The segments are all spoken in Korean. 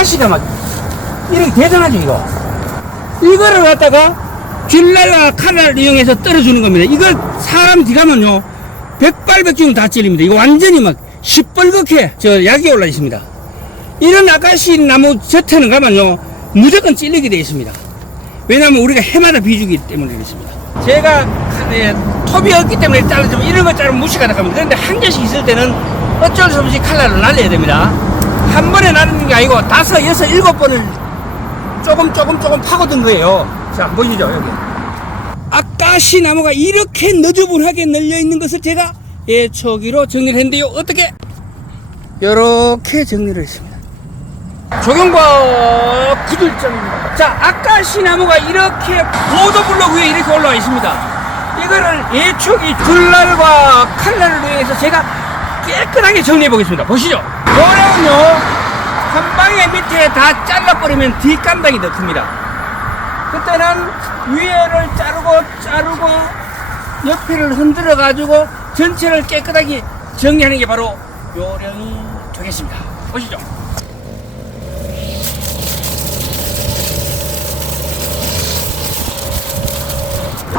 가시가 막 이렇게 대단하죠 이거. 이거를 갖다가 귤날과 칼날을 이용해서 떨어주는 겁니다. 이걸 사람 뒤가면요 백발백중은 다 찔립니다. 이거 완전히 막 시뻘겋게 저 약이 올라 있습니다. 이런 아가씨 나무 젖에는 가면요 무조건 찔리게 되어 있습니다. 왜냐하면 우리가 해마다 비주기 때문에 그렇습니다. 제가 예, 톱이 없기 때문에 잘라주면 이런 거 자르면 무시가 나갑니다. 그런데 한 개씩 있을 때는 어쩔 수 없이 칼날을 날려야 됩니다 한 번에 나르는 게 아니고 다섯, 여섯, 일곱 번을 조금 조금 조금 파고든 거예요 자 보시죠 여기 아까시 나무가 이렇게 너저분하게 널려 있는 것을 제가 예초기로 정리를 했는데요 어떻게 이렇게 정리를 했습니다 조경과 구들점입니다. 자, 아까시 나무가 이렇게 보도블록 위에 이렇게 올라와 있습니다. 이거를 예초기 줄날과 칼날을 이용해서 제가 깨끗하게 정리해 보겠습니다. 보시죠. 요령은요, 한 방에 밑에 다 잘라버리면 뒷감당이 더 큽니다. 그때는 위에를 자르고 자르고 옆에를 흔들어 가지고 전체를 깨끗하게 정리하는 게 바로 요령이 되겠습니다. 보시죠.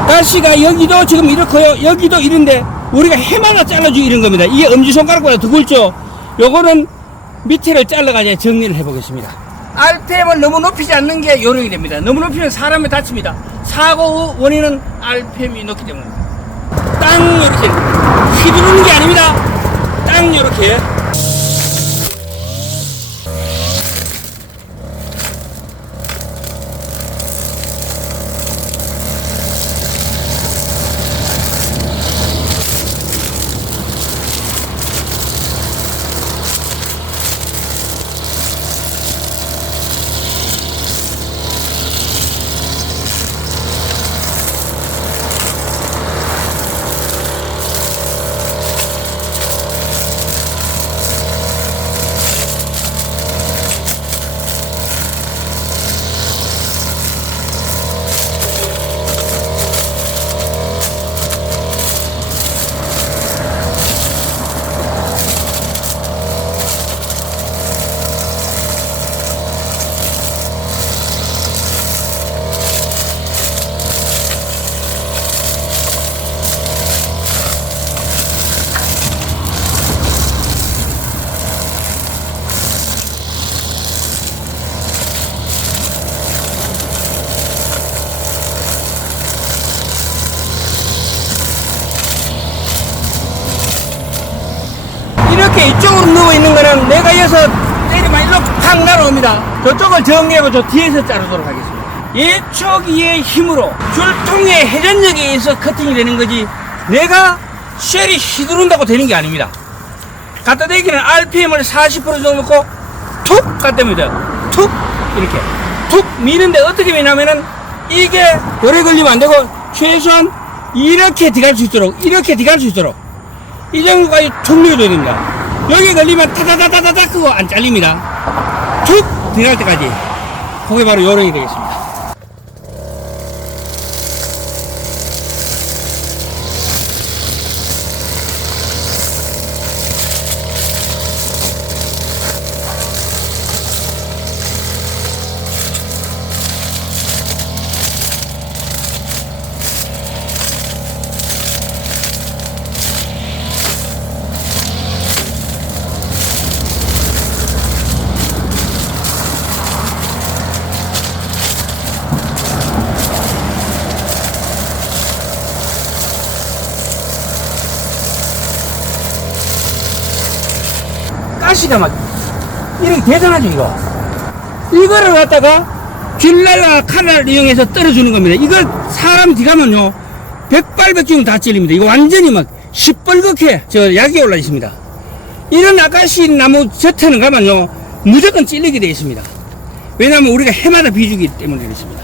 날씨가 여기도 지금 이렇고요. 여기도 이런데 우리가 해마다 잘라주고 이런 겁니다. 이게 엄지손가락보다 더 굵죠. 요거는 밑에를 잘라가지고 정리를 해보겠습니다. RPM을 너무 높이지 않는 게 요령이 됩니다. 너무 높이면 사람이 다칩니다. 사고 원인은 RPM이 높기 때문입니다. 땅 이렇게 휘두르는 게 아닙니다. 땅 이렇게 이렇게 이쪽으로 누워 있는 거는 내가 여기서 때리면 일로 팍 날아옵니다. 저쪽을 정리하고 저 뒤에서 자르도록 하겠습니다. 예초기의 힘으로 줄통의 회전력에 의해서 커팅이 되는 거지 내가 쉘이 휘두른다고 되는 게 아닙니다. 갖다 대기는 RPM을 40% 정도 놓고 툭 갖다 대면 툭 이렇게 툭 미는데 어떻게 미냐면은 이게 오래 걸리면 안 되고 최소한 이렇게 들어갈 수 있도록 이렇게 들어갈 수 있도록 이 정도까지 돼야 됩니다. 여기 걸리면 타다다다다다 그거 안 잘립니다. 툭 들어갈 때까지. 그게 바로 요령이 되겠습니다. 가시가 막 이렇게 대단하죠 이거. 이거를 갖다가 귤날과 칼날을 이용해서 떨어주는 겁니다. 이걸 사람 뒤가면요 백발백중은 다 찔립니다. 이거 완전히 막 시뻘겋게 저 약이 올라 있습니다. 이런 아가씨 나무 젖에는 가면요 무조건 찔리게 되어 있습니다. 왜냐하면 우리가 해마다 비주기 때문에 그렇습니다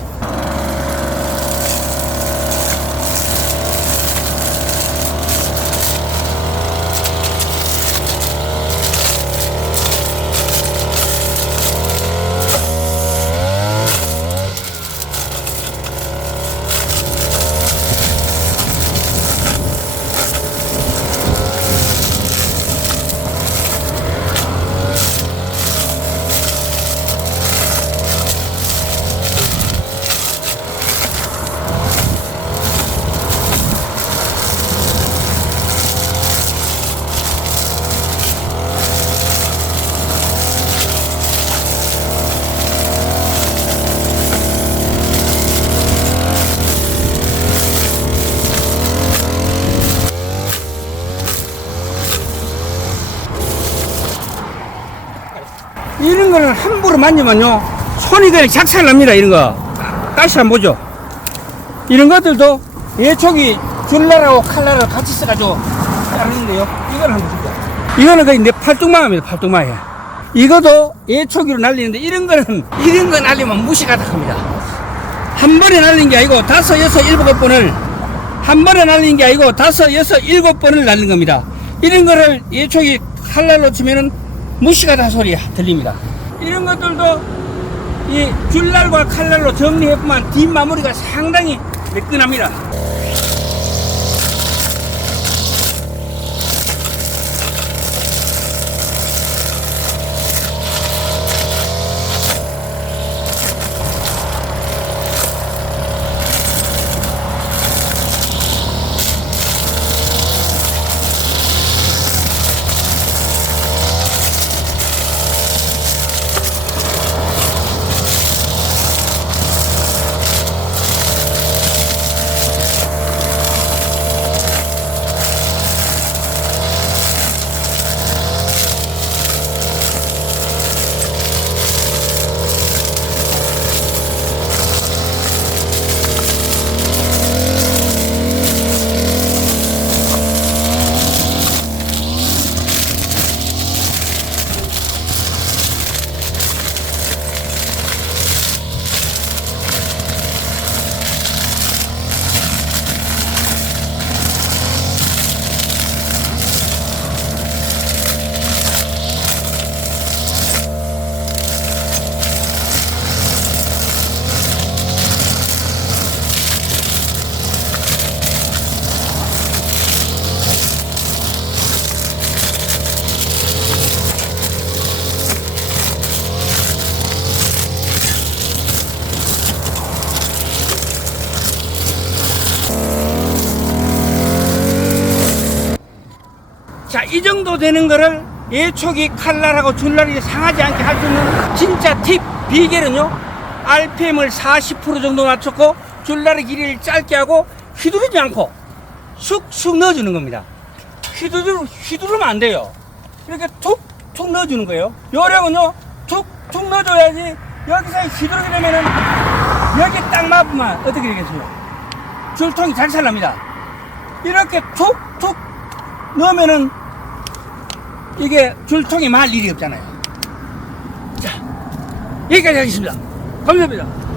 이거는 함부로 만지면요 손이 그냥 작살 납니다 이런 거. 다시 한번 보죠. 이런 것들도 예촉이 줄라라고 칼라라고 같이 써가지고 자르는데요. 이거는 한번 보죠. 이거는 거의 내 팔뚝망입니다 팔뚝망에. 이것도 예촉이로 날리는데 이런 거는 이런 거 날리면 무시가다 합니다. 한 번에 날린 게 아니고 다섯 여섯 일곱 번을 한 번에 날린 게 아니고 다섯 여섯 일곱 번을 날린 겁니다. 이런 거를 예촉이 칼날로 치면은 무시가 다 소리 들립니다. 이런 것들도 이 줄날과 칼날로 정리했구만 뒷마무리가 상당히 매끈합니다 이 정도 되는 거를 예촉이 칼날하고 줄날이 상하지 않게 할 수 있는 진짜 팁, 비결은요. RPM을 40% 정도 맞췄고 줄날의 길이를 짧게 하고 휘두르지 않고 쑥쑥 넣어주는 겁니다. 휘두르, 휘두르면 안 돼요. 이렇게 툭툭 넣어주는 거예요. 요령은요, 툭툭 넣어줘야지 여기서 휘두르게 되면은 여기 딱 맞으면 어떻게 되겠어요? 줄통이 작살납니다. 이렇게 툭툭 넣으면은 이게 줄통이 말 일이 없잖아요. 자, 여기까지 하겠습니다. 감사합니다.